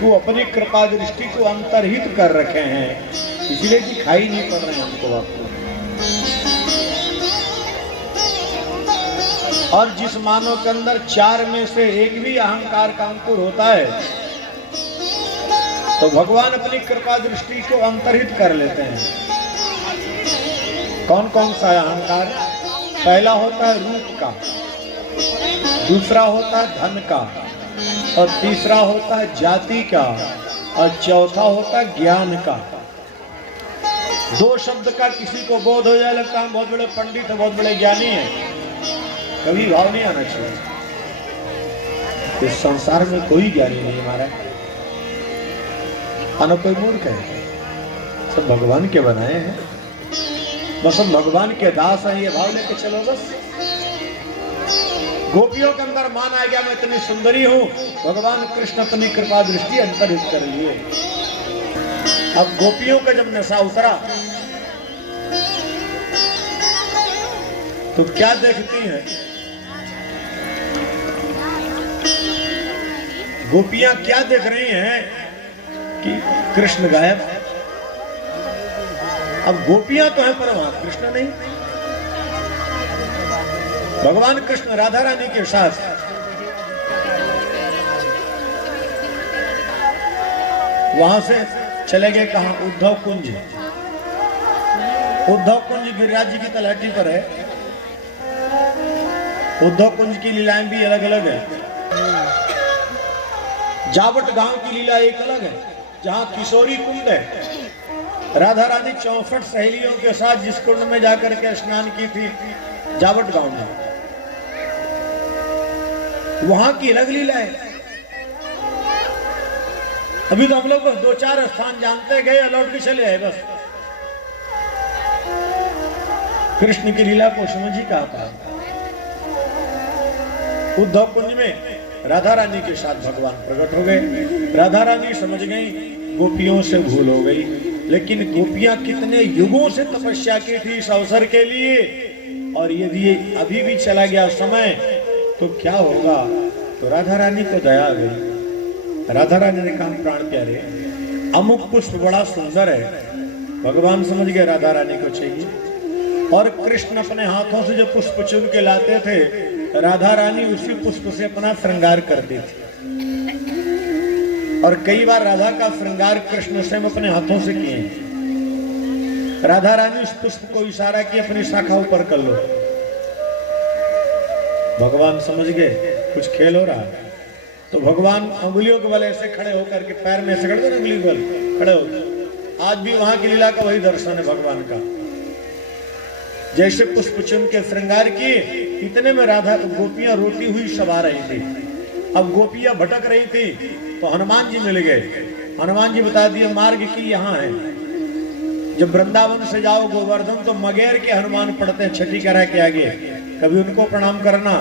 तो अपनी कृपा दृष्टि को अंतर्हित कर रखे हैं, इसलिए दिखाई नहीं पड़ रहे हमको आपको। और जिस मानव के अंदर चार में से एक भी अहंकार का अंकुर होता है तो भगवान अपनी कृपा दृष्टि को अंतर्हित कर लेते हैं। कौन कौन सा अहंकार? पहला होता है रूप का, दूसरा होता है धन का, और तीसरा होता है जाति का, और चौथा होता है ज्ञान का। दो शब्द का किसी को बोध हो जाए, लगता है बहुत बड़े पंडित है, बहुत बड़े ज्ञानी है, कभी भाव नहीं आना चाहिए। इस संसार में कोई ज्ञानी नहीं हमारा, अन कोई मूर्ख है, सब भगवान के बनाए हैं, बस हम भगवान के दास हैं, ये भाव लेके चलो बस। गोपियों के अंदर मान आ गया मैं इतनी सुंदरी हूं, भगवान कृष्ण अपनी कृपा दृष्टि अंतर्हित कर लिए। अब गोपियों का जब नशा उतरा तो क्या देखती हैं गोपियां? क्या देख रही हैं कि कृष्ण गायब। अब गोपियां तो है पर वहां कृष्ण नहीं। भगवान कृष्ण राधा रानी के साथ वहां से चले गए कहां? उद्धव कुंज। उद्धव कुंज गिरिराज जी की तलहटी पर है। उद्धव कुंज की लीलाएं भी अलग अलग है। जावट गांव की लीला एक अलग है, जहां किशोरी कुंड है। राधा रानी 64 सहेलियों के साथ जिस कुंड में जाकर के स्नान की थी जावट गांव में, वहां की अलग लीला है। अभी तो हम लोग बस 2-4 स्थान जानते गए, लौट के चले आए बस। कृष्ण की लीला को समझ ही कहा था। उद्धव कुंज में राधा रानी के साथ भगवान प्रकट हो गए। राधा रानी समझ गई गोपियों से भूल हो गई, लेकिन गोपियां कितने युगों से तपस्या की थी इस अवसर के लिए, और यदि अभी भी चला गया समय तो क्या होगा? तो राधा रानी को दया आ गई। राधा रानी ने कहा प्राण प्यारे, अमुक पुष्प बड़ा सुंदर है। भगवान समझ गए राधा रानी को चाहिए, और कृष्ण अपने हाथों से जो पुष्प चुन के लाते थे, राधा रानी उसी पुष्प से अपना श्रृंगार करती थी। और कई बार राधा का श्रृंगार कृष्ण स्वयं अपने हाथों से किए। राधा रानी उस पुष्प को इशारा किया अपनी शाखा ऊपर कर लो। भगवान समझ गए कुछ खेल हो रहा है, तो भगवान अंगुलियों के बल ऐसे खड़े होकर के, पैर में ऐसे खड़े अंगुली बल खड़े हो। आज भी वहां की लीला का वही दर्शन है भगवान का। जैसे पुष्प चुन के श्रृंगार किए, इतने में राधा गोपियां रोती हुई सवा रही थी। अब गोपियां भटक रही थी तो हनुमान जी मिल गए। हनुमान जी बता दिए मार्ग की यहाँ है। जब वृंदावन से जाओ गोवर्धन तो मगेर के हनुमान पड़ते हैं छठी करा के आगे, कभी उनको प्रणाम करना।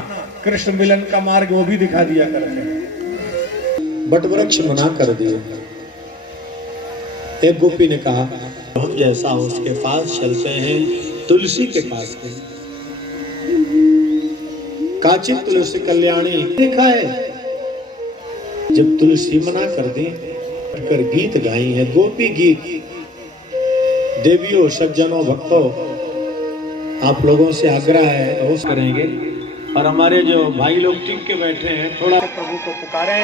कृष्ण मिलन का मार्ग वो भी दिखा दिया करते हैं। बट वृक्ष मना कर दिए। एक गोपी ने कहा हम जैसा उसके पास चलते हैं, तुलसी के पास है। काचित तुलसी कल्याणी लिखा है। जब तुलसी मना कर दी, कर गीत गाई है, गोपी गीत। देवियों, सज्जनों, भक्तों, आप लोगों से आग्रह है रोज करेंगे, और हमारे जो भाई लोग टिक के बैठे हैं थोड़ा प्रभु को पुकारें।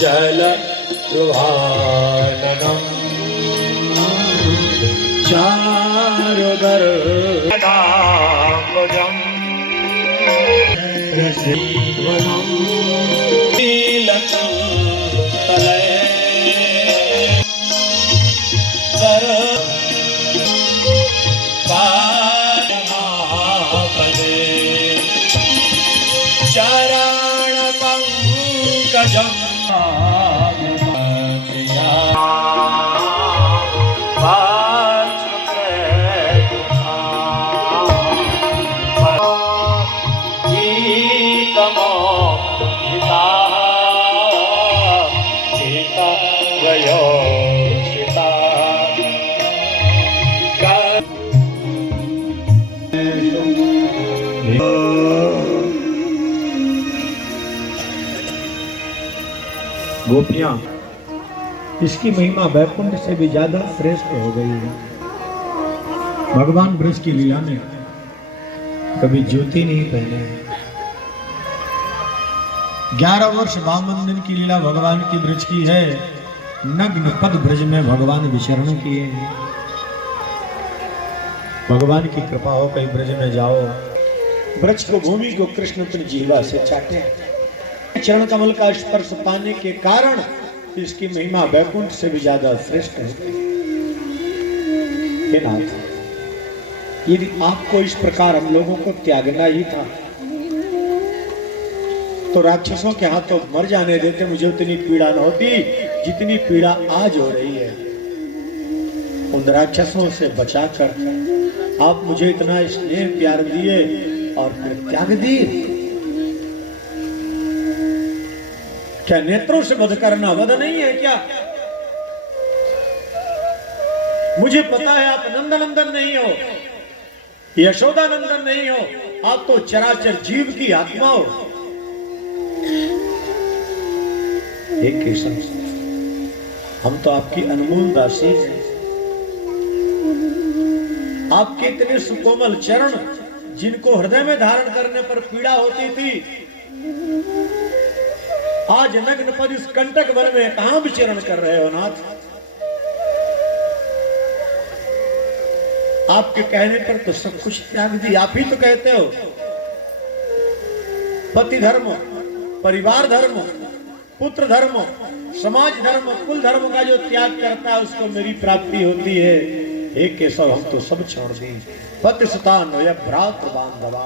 जल प्रभाननम चारों दर दाम्बुजम रसीवनम नीलकं तलये दर पादमापदे चरण पंकजम गोपियां, इसकी महिमा वैकुंठ से भी ज्यादा श्रेष्ठ हो गई है। भगवान ब्रज की लीला में कभी ज्योति नहीं पहने। 11 वर्ष 52 दिन की लीला भगवान की ब्रज की है। नग्न पद ब्रज में भगवान विचरण किए हैं। भगवान की कृपा हो कहीं ब्रज में जाओ, ब्रज को भूमि को कृष्ण अपनी जीवा से चाटे। चरण कमल का स्पर्श पाने के कारण इसकी महिमा वैकुंठ से भी ज्यादा श्रेष्ठ है। हे नाथ, यदि आपको इस प्रकार हम लोगों को त्यागना ही था तो राक्षसों के हाथों मर जाने देते, मुझे उतनी पीड़ा न होती जितनी पीड़ा आज हो रही है। उन राक्षसों से बचाकर आप मुझे इतना स्नेह प्यार दिए और फिर त्याग दिए। क्या नेत्रों से वध करना वध नहीं है क्या? मुझे पता है आप नंदनंदन नहीं हो, यशोदा नंदन नहीं हो, आप तो चराचर जीव की आत्मा हो। एक केशव, हम तो आपकी अनमोल दासी हैं। आपके इतने सुकोमल चरण जिनको हृदय में धारण करने पर पीड़ा होती थी, आज नग्न पद इस कंटक वन में कहां विचरण कर रहे हो नाथ? आपके कहने पर तो सब कुछ त्याग दी। आप ही तो कहते हो पति धर्म, परिवार धर्म, पुत्र धर्म, समाज धर्म, कुल धर्म का जो त्याग करता है उसको मेरी प्राप्ति होती है। एक केशव, हम तो सब छोड़ दी। पति सुतान या भ्रातृ बांधवा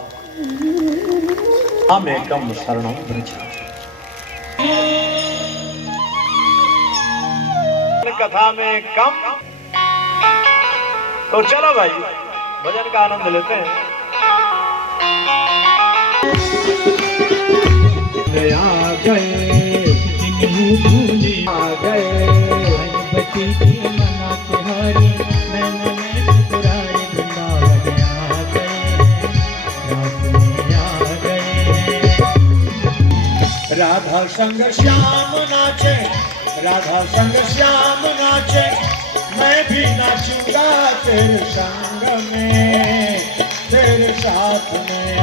हम एकम शरणम ब्रज। कथा में कम तो चलो भाई भजन का आनंद लेते हैं। आ गए आ गए बची थी मना तिहारी, मैंने ठुकराए वृंदावन आ गए राधा संग श्याम नाचे, राधा संग श्याम नाचे, मैं भी नाचूंगा तेरे संग में, तेरे साथ में।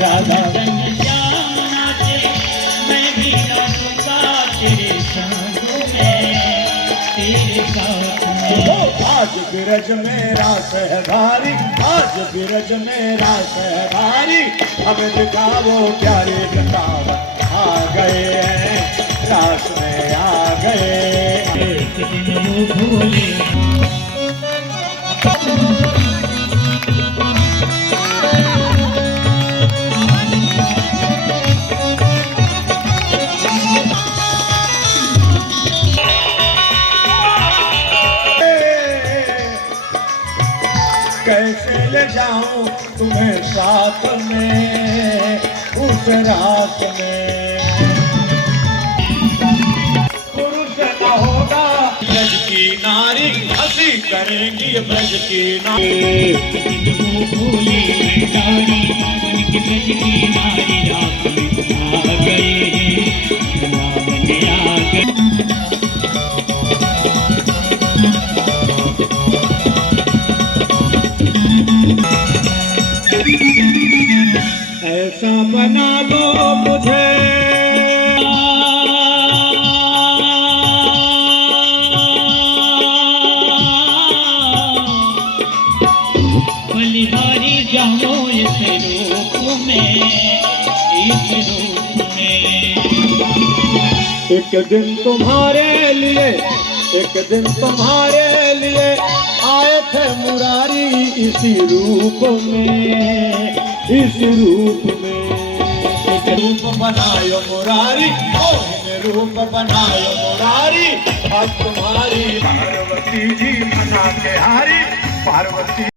राधा संग श्याम नाचे, मैं भी नाचूंगा तेरे संग में, तेरे साथ में। ओ आज बिरज में रास है भारी, आज बिरज में रास है भारी, हमें दिखाओ प्यारे वृंदावन आ गए हैं, रास में आ गए। एक दिन वो भूले कैसे ले जाऊं तुम्हें साथ में उस रात में। पुरुष न होगा ब्रज की नारी, हंसी करेंगी ब्रज की नारी। भूली नारी ब्रज की नारी, रात में आ गए ऐसा बना दो मुझे में, इस रूप में। एक दिन तुम्हारे लिए, एक दिन तुम्हारे लिए आए थे मुरारी इसी रूप में, इस रूप में। एक रूप बनायो मुरारी, मोहिन रूप बनायो मुरारी, अब तुम्हारी पार्वती जी मना के हारी, पार्वती